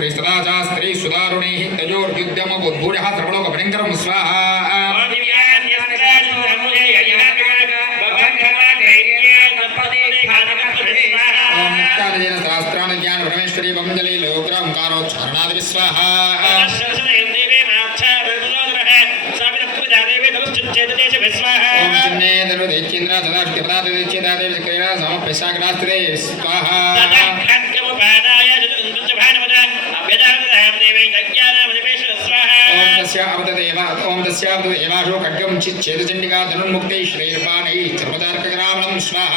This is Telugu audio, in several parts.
श्री सदाचा स्त्री सुदारुणी तयोर्युद्यम बुद्धूर्यः सर्वलोकभयङ्करं स्वाहा शास्त्राणि ज्ञानपरमेश्वरी बमञ्जली लोकराङ्कारोच्चारणादिभिः स्वाहा। క్రీడా సమపైశాగ్రాస్త్రే స్వాహ ఓం తస్య అవతదేవ ఖడ్గం చిచ్ఛేద చండికా ధనుర్ముక్తై శ్రీర్పాణై సర్వదార్కగ్రామణం స్వాహ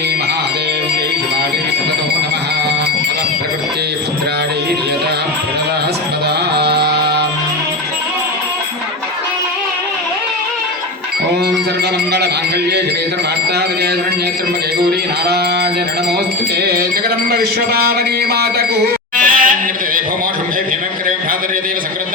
దేవ్యై మహాదేవ్యై శివాదేవి సతతో నమః నమః ప్రకృత్యై భద్రాడై నియతా ప్రణదः స్మదా ఓం సర్వమంగళమాంగళ్యే శివే సర్వార్థాదికే శరణ్యేత్రంబకే గౌరీ నారాయణ నమోస్తుతే జగదంబ విశ్వపావనీ మాతకు. భౌమో శుంభే భీమక్రే భాదర్యదేవ సంక్రద్ధ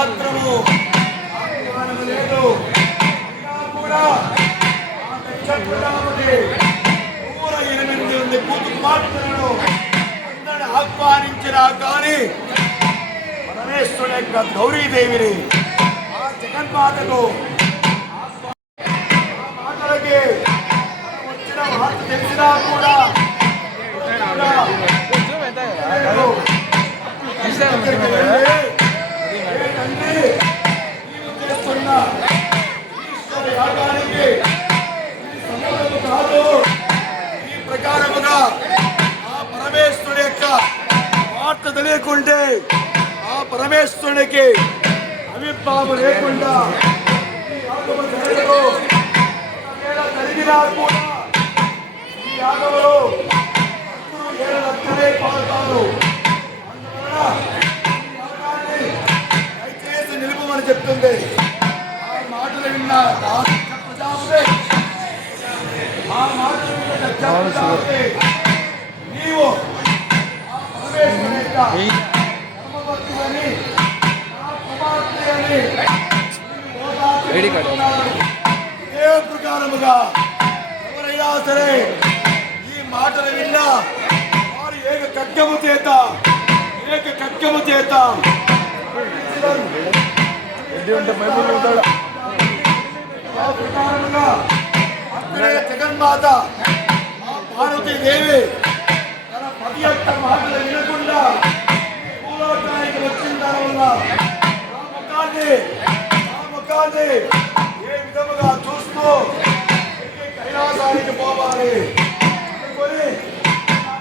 మాత్రము. లేదు. కూడా నూర ఎనిమిది మంది కూతు కుమార్తెలను అందరిని ఆహ్వానించినా కానీ పరమేశ్వరుడు యొక్క గౌరీదేవిని ఆ జగన్మాతకు మాటలకి వచ్చిన మాట తెలిసినా కూడా కూడా ఆ పరమేశ్వరునికి అవిర్భావం లేకుండా ఈ జరిగినా కూడా ఈ యాగములో ఏడు లక్షలే పాల్గొన్నారు. దయచేసి నిలుపమని చెప్తుంది. ఆ మాటలు విన్న ఆ ప్రజాపతి ఆ మాటలు విన్న దక్షాపతి నీవు ఆ యొక్క ధర్మభక్తులని ఆ కుమార్తె అని ఏ ప్రకారముగా ఎవరైనా సరే ఈ మాటలు విన్నా వారు ఏక ఖడ్గము చేత ఏక ఖడ్గము చేత. జగన్మాత ఆ పార్వతీ దేవి తన పది యొక్క మాటలు వినకుండా ముఖాన్ని ఆ ముఖాన్ని ఏ విధముగా చూస్తూ కైలాసానికి పోవాలి. అనుకొని ఆ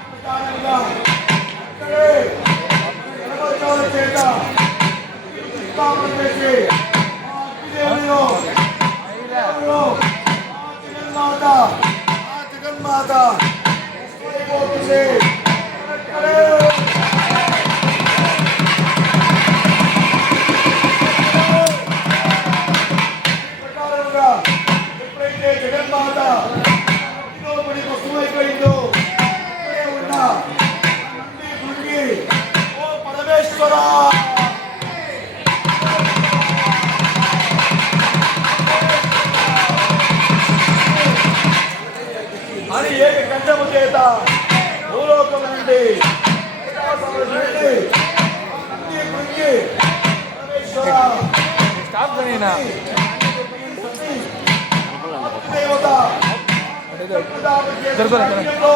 అని ఏక కంఠము చేత భూలోకం నుండి కృంగి పరమేశ్వర దేవత జరుగుతుందో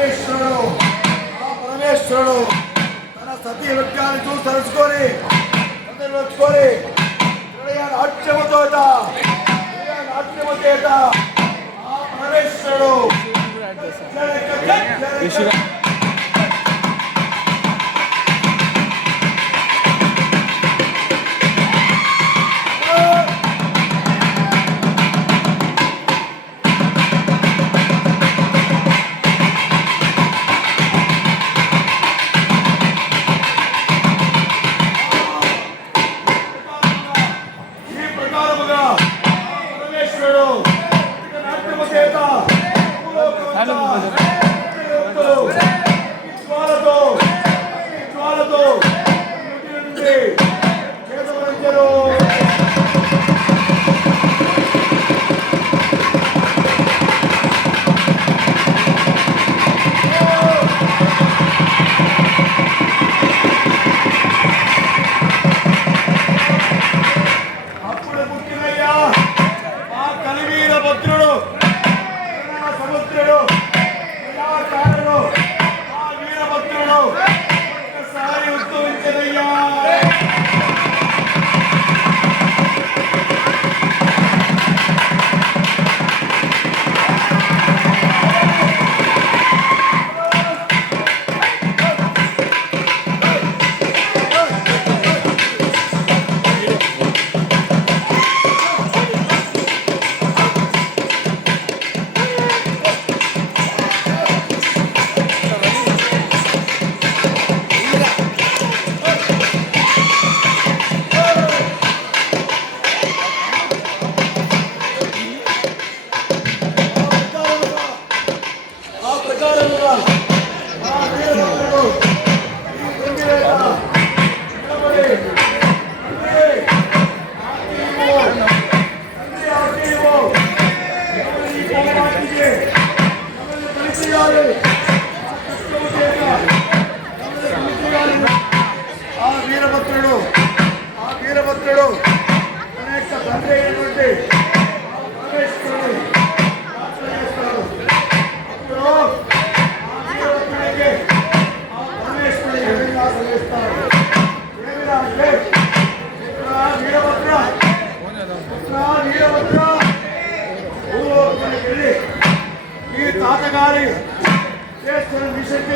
పరమేశ్వరుడు ఆ పరమేశ్వరుడు తన సతీ విగ్రహాన్ని చూసి తలుచుకొని హృదయ నాట్యముతో నాట్యము చేత ఆ పరమేశ్వరుడు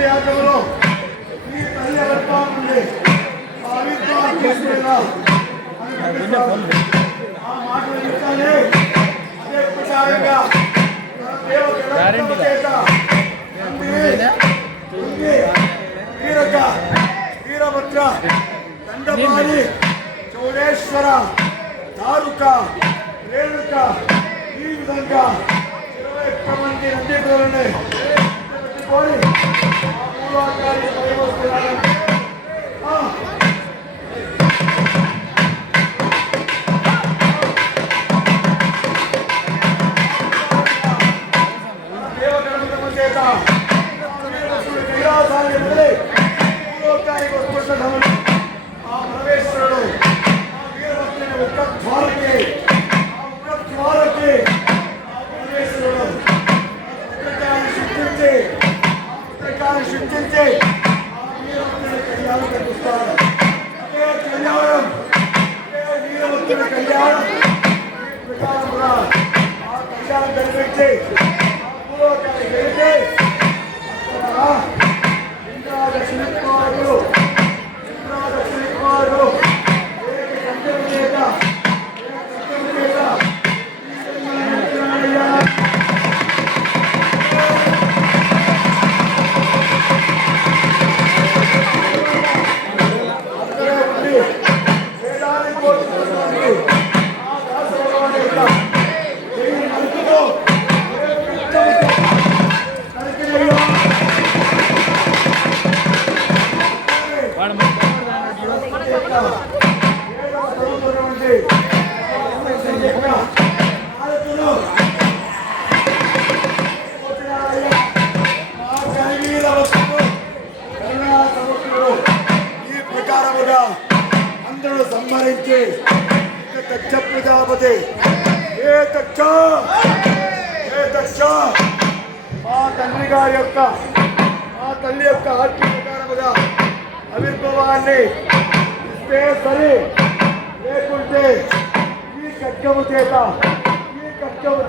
యాగంలో శ్రీ తల్లి అడపా నుండి భావిత్వాలు చేసుకునేలా ఆ మాట ఇస్తానే అదే ప్రచారంగా చేత వీరక వీరభద్ర దండపాలి చౌడేశ్వర దారుక రేణుక ఈ విధంగా ఇరవై ఒక్క మంది అధ్యక్షులని Thank you.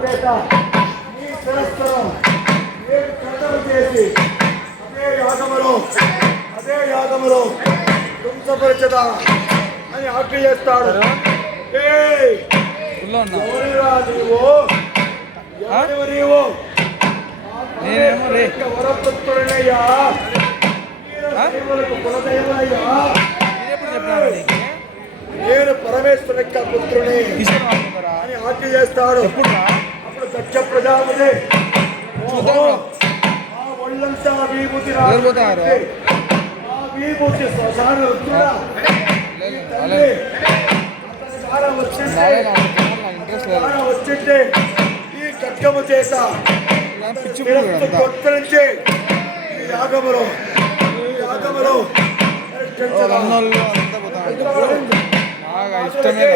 పేట ఈ శాస్త్రం నేను ఖండన చేసి అదే యాగములో అదే యాగములో ధ్వంసపరచదా అని ఆర్డర్ చేస్తాడు. నీవు? వరపుత్రుడయ్యా నేను పరమేశ్వరుని యొక్క పుత్రుని అని ఆర్డర్ చేస్తాడు. ప్రత్యక్ష ప్రజాపతి. ఆ ఒళ్ళంతా విభూతి ఆ విభూతి శ్మశాన వచ్చింది ఈ కట్టము చేత కొత్తరించి ఈ యాగములో ఈ యాగములో. బాగా ఇష్టమే